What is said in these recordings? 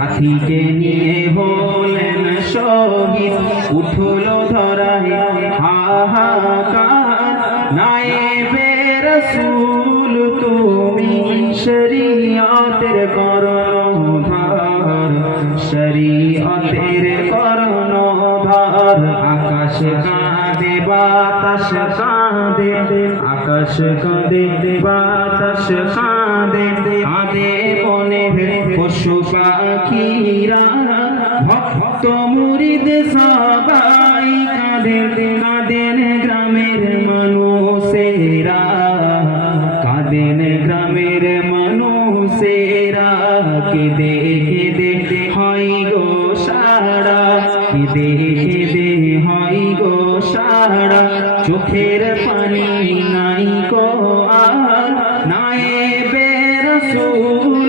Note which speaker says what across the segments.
Speaker 1: সাথীকে নিয়ে হলেন শহীদ উঠল ধরায় হাহাকার। নায়েবে রসুল তুমি শরীয়তের করণধার শরীয়তের করণধার, আকাশ কাঁদে, বাতাস কাঁদে, আকাশ কাঁদে, বাতাস কাঁদে কাঁদে বনে পশু পাখিরা ভক্ত সবাই কাঁদেন কাঁদেন গ্রামের মানুষেরা, কাঁদেন গ্রামের মানুষেরা। কেঁদে কেঁদে হয় গো সারা, কেঁদে কেঁদে হয় গো সারা। চোখের পানি নাই গো আর, নাই বেরসুল তুমি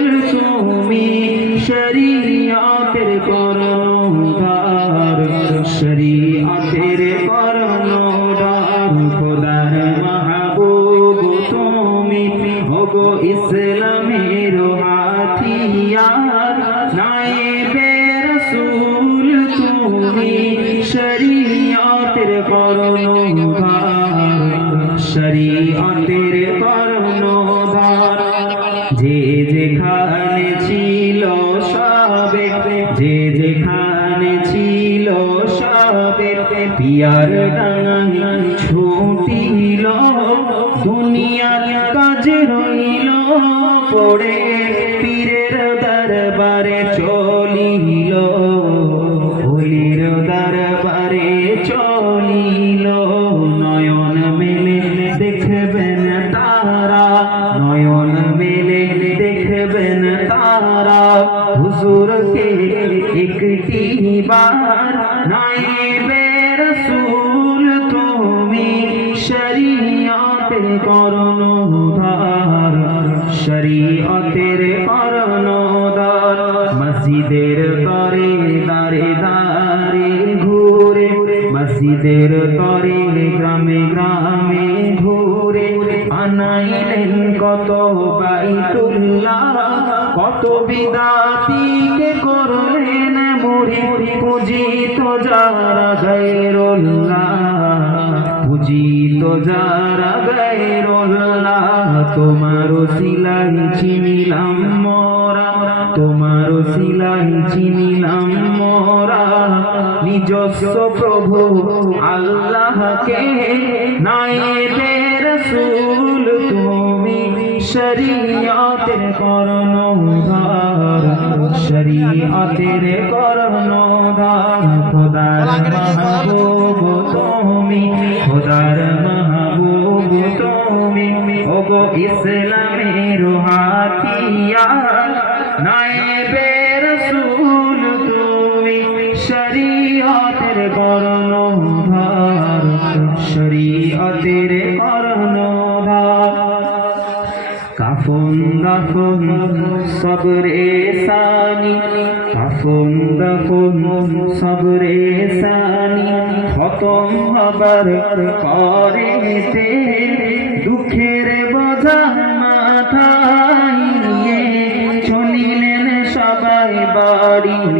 Speaker 1: শরীয়তের করণধার শরীয়তের করণধার, খোদার মাহবুব, তুমি ওগো ইসলামের হাতিয়ার নাই বেরসুল তুমি শরীয়তের করণধার শরীয়তের করণধার। যে যেখানে ছিল যে যেখানে ছিল সবে পিয়ার ডাঙা ছুটিল, দুনিয়ার কাজ রইল, পড়ে পীরের দরবারে চলিল, হলির দরবারে চলিল। নয়ন মেলে দেখবেন তারা, নয়ন মেলে দেখবেন তারা, হুজুরকে একটি বার নাইবে রসুল তুমি শরীয়তের করণধার শরীয়তের করণধার, মসজিদের তরে দারে দারে ঘুরে, মসজিদের তরে গ্রামে গ্রামে ঘুরে, আনাইলেন কত বাইতুল্লাহ, কত বিদাতিকে মুড়ি পূজিত যারা গায়রুল্লাহ, পূজিত যারা গায়রুল্লাহ, তোমার সিলাই চিনিলাম মোরা, তোমার সিলাই চিনিলাম মোরা। নিজস্ব প্রভু আল্লাহকে নাইবে রসুল, তুমি শরীয়তের করণধার। শরীয়তের করণধার খোদার মাহবুব তুমি খোদার মাহবুব তুমি। ওগো ইসলামের হাতিয়ার নাইবে রসুল তুমি। শরীয়তের করণধার শরীয়তের করণধার কাফন দাফন সবরে সানি। কাফন দাফন সবরে সানি। খতম হবার করে সে দুঃখের বোঝা মাথায় নিয়ে চলিলেন সবাই বাড়ি।